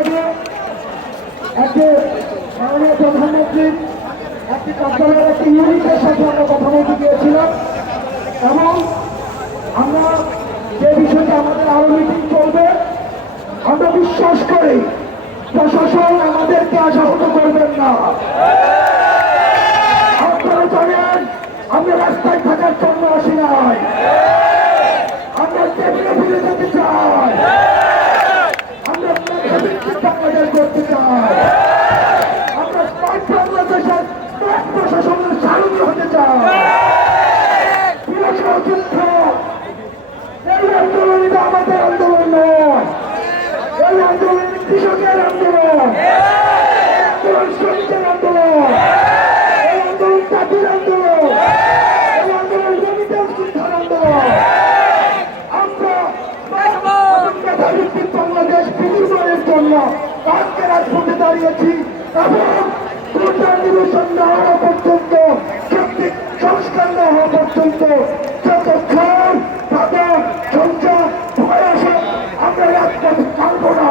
আগে একটি মাননীয় প্রধানমন্ত্রীর একটি কার্যালয়ের একটি ইউনিটের সাথে আমরা কথা বলতে গিয়েছিলাম এবং আমরা যে বিষয়টা আমাদের আরো মিটিং চলবে আমরা বিশ্বাস করি প্রশাসন আমাদেরকে আশাহত করবেন না। আপনারা জানেন আমরা রাস্তায় থাকার জন্য আসি নাই, আমরা টেবিলে ফিরে যেতে চাই, আমরা বাংলাদেশ করতে চাই, আমরা বাংলাদেশের প্রশাসনের সারথি হতে চাই। এই আন্দোলন আমাদের আন্দোলন নয়, এই আন্দোলন কৃষকের আন্দোলন, আন্দোলন শ্রমিকের আন্দোলন, এই আন্দোলন জাতির আন্দোলন, এই আন্দোলন জমিদার শিক্ষার আন্দোলন। আমরা মেধাভিত্তিক বাংলাদেশ বিনিময়ের জন্য আজকে রাজপথে দাঁড়িয়েছি এবং পুনর্নিবেশন না হওয়া পর্যন্ত, শক্তি সংস্কার না হওয়া পর্যন্ত যতক্ষণ তাদের সংসার ভয় আসে আমরা রাজপথে থাকবো না।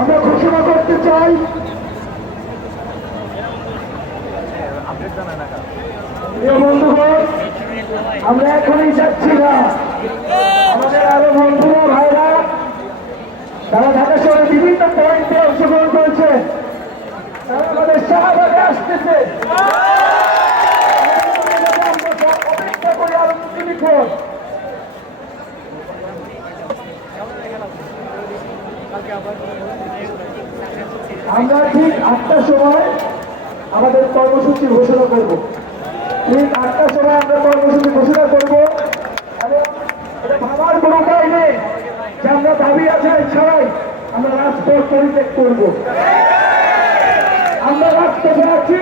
আমরা ঘোষণা করতে চাই বন্ধুগণ, আমরা এখনই যাচ্ছি না, আমাদের আরো বন্ধুরা ভাইরা তারা ঢাকা শহরে বিভিন্ন পয়েন্টে অংশগ্রহণ করেছে, তারা আমাদের শাহবাগে আসতেছে। অপেক্ষা করি আরো কিছুক্ষণ। আমরা ঠিক 8টার সময় আমাদের কর্মসূচি ঘোষণা করব, ঠিক 8টার সময় আমরা কর্মসূচি ঘোষণা করব এবং এটা ভাবার কোনো উপায় নেই যে আমরা দাবি আদায় ছাড়াই আমরা রাজপথ পরিত্যাগ করব। আমরা রাজপথে আছি।